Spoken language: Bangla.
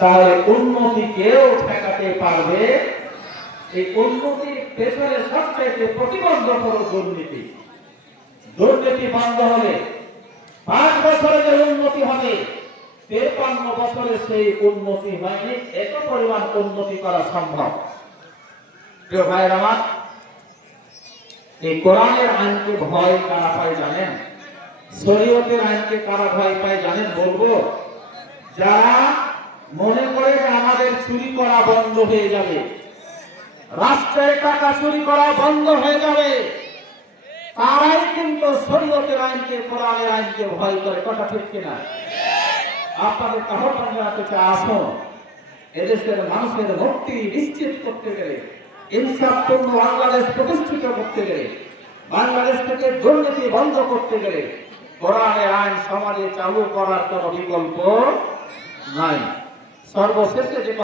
তাহলে উন্নতি কেউ ঠেকাতে পারবে? এই উন্নতির পেছনে সবচাইতে প্রতিবন্ধক হলো দুর্নীতি। দুর্নীতি বন্ধ হলে, পাঁচ বছরে যে উন্নতি হবে, তেপান্ন বছরে সেই উন্নতি হয়নি, এত পরিমাণ উন্নতি করা সম্ভব। প্রিয় ভাইয়ের আমার, এই কোরআনের আইনকে ভয় কারা পায় জানেন? শরীয়তের আইনকে কারা ভয় পায় জানেন বলব? যারা মনে করে যে আমাদের চুরি করা বন্ধ হয়ে যাবে। রাষ্ট্রের টাকা চুরি করা বন্ধ হয়ে যাবে। তারাই কিন্তু শরীয়তের আইনকে, কোরআনের আইনকে ভয় করে। কথা ঠিক কিনা? আপনাদের আহ্বান জানাতে চাই এদেশের মানুষের মুক্তি নিশ্চিত করতে গেলে, ইনসাফপূর্ণ বাংলাদেশ প্রতিষ্ঠিত করতে গেলে, বাংলাদেশ থেকে দুর্নীতি বন্ধ করতে গেলে, কোরআনের আইন সমাজে চালু করার কোনো বিকল্প নাই। সর্বশেষে যে